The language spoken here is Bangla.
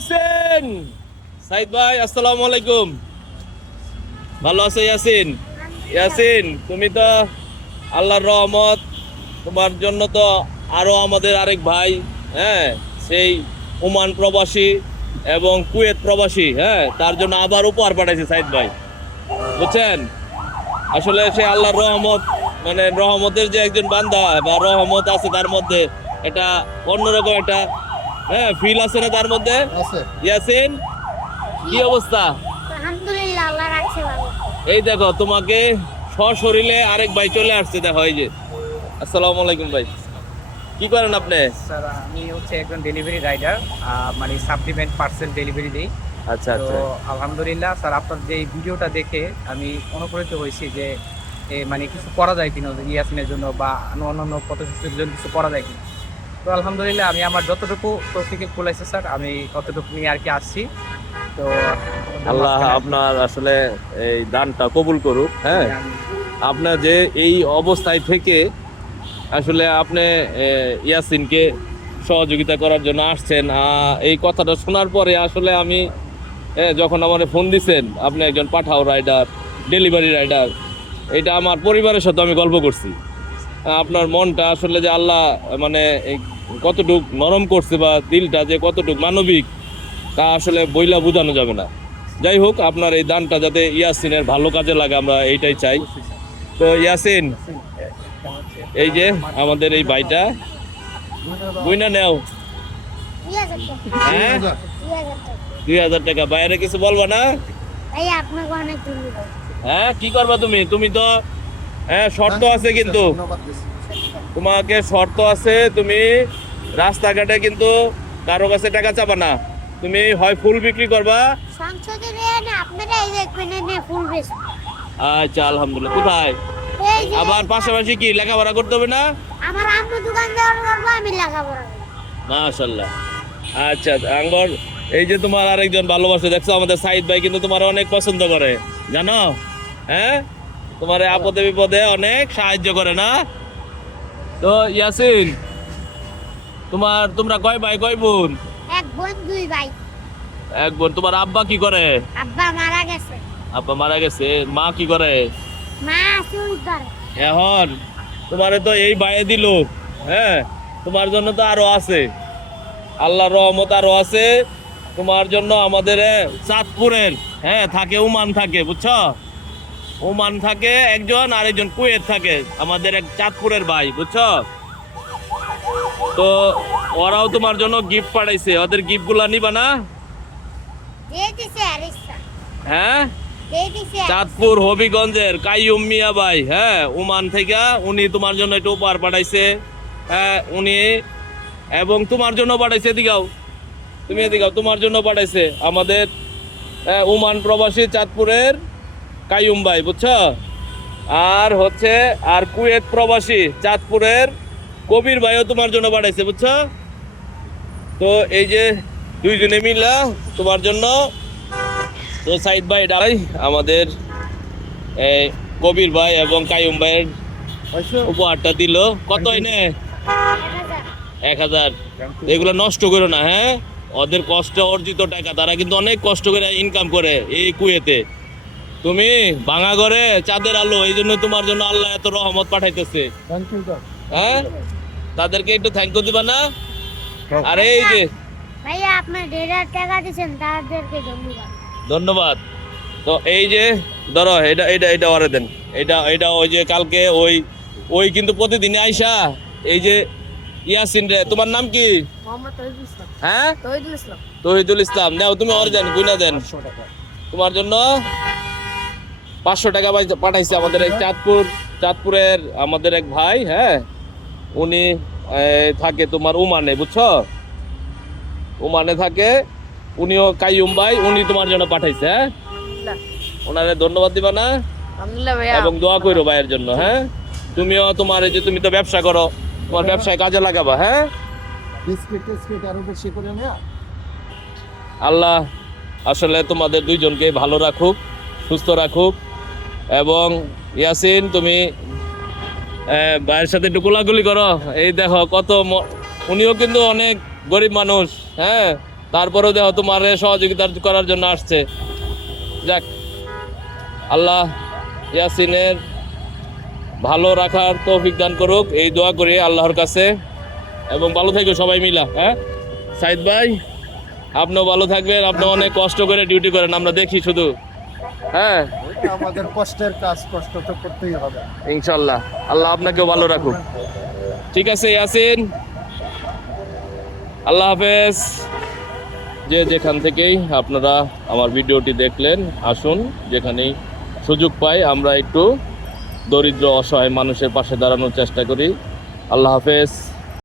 ইয়াসিন সাইদ ভাই, আসসালামু আলাইকুম। ভালো আছো ইয়াসিন? ইয়াসিন, তুমি তো আল্লাহর রহমত, তোমার জন্য তো আরো আমাদের আরেক ভাই, হ্যাঁ, সেই ওমান প্রবাসী এবং কুয়েত প্রবাসী, হ্যাঁ, তার জন্য আবার উপহার পাঠাইছে সাইদ ভাই, বুঝছেন? আসলে সে আল্লাহর রহমত, মানে রহমতের যে একজন বান্দা বা রহমত আছে তার মধ্যে, এটা অন্যরকম একটা, হ্যাঁ, ফিল আছে না তার মধ্যে? ইয়াসিন, কি অবস্থা? আলহামদুলিল্লাহ, আল্লাহ রাখছে ভালো। এই দেখো, তোমাকে সশরীরে আরেক ভাই চলে আসছে, দেখো এই যে। আসসালামু আলাইকুম ভাই, কি করেন আপনি? স্যার, আমি হচ্ছে একজন ডেলিভারি রাইডার, মানে সাপ্লিমেন্ট পার্সেল ডেলিভারি দিই। আচ্ছা তো আচ্ছা, আলহামদুলিল্লাহ স্যার, আপনার যে এই ভিডিওটা দেখে আমি অনুপ্রাণিত হয়েছি যে মানে কিছু করা যায় কিনা ইয়াসিনের জন্য বা অন্যান্য পথশিশুদের জন্য কিছু করা যায় কিনা। তো আলহামদুলিল্লাহ আমি আমার যতটুকু তৌফিকে কুলাইছে স্যার, আমি ততটুকু নিয়ে আর কি আসছি। তো আল্লাহ আপনার আসলে এই দানটা কবুল করুক। হ্যাঁ, আপনার যে এই অবস্থায় থেকে আসলে আপনি ইয়াসিনকে সহযোগিতা করার জন্য আসছেন, এই কথাটা শোনার পরে আসলে আমি যখন আমার ফোন দিছেন, আপনি একজন পাঠাও রাইডার, ডেলিভারি রাইডার, এটা আমার পরিবারের সাথে আমি গল্প করছি। আপনার মনটা আসলে যে আল্লাহ মানে কতটুক নরম করছে, বা দিলটা যে কতটুক মানবিক, তা আসলে বইলা বোঝানো যাবে না। যাই হোক, আপনার এই দানটা যাতে ইয়াসিনের ভালো কাজে লাগে, আমরা এইটাই চাই। তো ইয়াসিন, এই যে আমাদের এই ভাইটা, বুঝনা নেও, 2000 টাকা। হ্যাঁ, 2000 টাকা। 2000 টাকা। বাইরে কিছু বলবা না? ভাই আপনাকে অনেক ধন্যবাদ। হ্যাঁ, কি করবা তুমি? তুমি তো, হ্যাঁ, শর্ত আছে কিন্তু, তোমাকে শর্ত আছে, তুমি রাস্তাঘাটে কিন্তু কারো কাছে টাকা চাবা না। তুমি হয় ফুল বিক্রি করবা। সংসদে না আপনারা এই দেখবেন এনে ফুল বেশ। আচ্ছা, আলহামদুলিল্লাহ। কোথায়? এই যে আবার পাশাপাশি কি লেখাপড়া করতে হবে না? আমার আম্মু দোকান দেওয়ার করবো, আমি লেখাপড়া করবো। মাশাআল্লাহ। আচ্ছা আঙ্গর, এই যে তোমার আরেকজন ভালোবাসে, দেখছো আমাদের সাইদ ভাই কিন্তু তোমার অনেক পছন্দ করে, জানো? হ্যাঁ, তোমার আপদে বিপদে অনেক সাহায্য করে না? তো ইয়াসিন, তোমরা কয় ভাই কয় বোন? এক বোন, 2 ভাই। এক বোন। তোমার আব্বা কি করে? আব্বা মারা গেছে, আব্বা মারা গেছে। মা কি করে? মা চুরি করে। এখন তোমারে তো এই বাইরে দিল, হ্যাঁ, তোমার জন্য তো আরো আছে, আল্লাহর রহমত আরো আছে তোমার জন্য। আমাদের চাঁদপুরের, হ্যাঁ, থাকে ওমান থাকে, বুঝছো? ওমান থাকে একজন, আরেকজন কুয়েত থাকে, আমাদের এক চাঁদপুরের ভাই, বুঝছো? তো ওরাও তোমার জন্য গিফট পাঠাইছে, ওদের গিফট গুলা নিবা না? দিয়ে দিছে আরিসা, হ্যাঁ, দিয়ে দিছে। চাঁদপুর হবিগঞ্জের কাইয়ুম মিয়া ভাই, হ্যাঁ, ওমান থেকে, উনি তোমার জন্য একটু উপহার পাঠাইছে। হ্যাঁ, উনি এবং তোমার জন্য পাঠাইছে। এদিকাও, তুমি এদিকাও, তোমার জন্য পাঠাইছে আমাদের ওমান প্রবাসী চাঁদপুরের কাইয়ুম ভাই, বুঝছো? আর হচ্ছে আর কুয়েত প্রবাসী চাঁদপুরের কবির ভাইও তোমার জন্য পাঠাইছে, বুঝছো? তো এই যে দুইজনে মিলা তোমার জন্য। তো সাইদ ভাই, ডাই আমাদের কবির ভাই এবং কাইয়ুম ভাইয়ের উপহারটা দিল। কত এনে? 1000। এগুলো নষ্ট করো না, হ্যাঁ, ওদের কষ্ট অর্জিত টাকা, তারা কিন্তু অনেক কষ্ট করে ইনকাম করে এই কুয়েতে। তুমি ভাঙা ঘরে চাঁদের আলো, এই জন্য তোমার জন্য আল্লাহ এত রহমত পাঠাইতেছে। হ্যাঁ, তাদেরকে একটু থ্যাংক ইউ দিবা না? আর এই যে ভাইয়া আপনার 1.5 টাকা দিয়েছেন, তাদেরকে ধন্যবাদ। ধন্যবাদ। তো এই যে ধরো, এটা এটা এটা ওরে দেন, এটা এটা ওই যে কালকে ওই কিন্তু প্রতিদিনই আইসা, এই যে ইয়াসিন রে, তোমার নাম কি? মোহাম্মদ তৌহিদুল ইসলাম। হ্যাঁ, তৌহিদুল ইসলাম। তৌহিদুল ইসলাম। নাও, তুমি ওর দেন, গুনা দেন। তোমার জন্য 500 টাকা পাঠাইছে আমাদের এই চাঁদপুরের আমাদের এক ভাই, হ্যাঁ, উনি থাকে তোমার ওমানে, বুঝছো? ওমানে থাকে উনিও, কাইয়ুম ভাই, উনি তোমার জন্য পাঠাইছে। হ্যাঁ, ওনারে ধন্যবাদ দিবা না? আলহামদুলিল্লাহ ভাইয়া। এবং দোয়া করো ভাইয়ের জন্য। হ্যাঁ, তুমিও তোমার এই যে তুমি তো ব্যবসা করো, তোমার ব্যবসায় কাজে লাগাবা। হ্যাঁ, আল্লাহ আসলে তোমাদের দুইজনকে ভালো রাখুক, সুস্থ রাখুক। এবং ইয়াসিন, তুমি ভাইয়ের সাথে একটু কোলাকুলি করো। এই দেখো কত, উনিও কিন্তু অনেক গরিব মানুষ, হ্যাঁ, তারপরেও দেখো তোমার সহযোগিতা করার জন্য আসছে। যাক, আল্লাহ ইয়াসিনের ভালো রাখার তৌফিক দান করুক, এই দোয়া করি আল্লাহর কাছে। এবং ভালো থেকো সবাই মিলা। হ্যাঁ সাইদ ভাই, আপনিও ভালো থাকবেন, আপনি অনেক কষ্ট করে ডিউটি করেন, আমরা দেখি শুধু। হ্যাঁ আমাদের কষ্টের কাজ, কষ্ট তো করতেই হবে। ইনশাল্লাহ, আল্লাহ আপনাকেও ভালো রাখুক। ঠিক আছে ইয়াসিন, আল্লাহ হাফেজ। যে যেখান থেকেই আপনারা আমার ভিডিওটি দেখলেন, আসুন যেখানেই সুযোগ পাই আমরা একটু দরিদ্র অসহায় মানুষের পাশে দাঁড়ানোর চেষ্টা করি। আল্লাহ হাফেজ।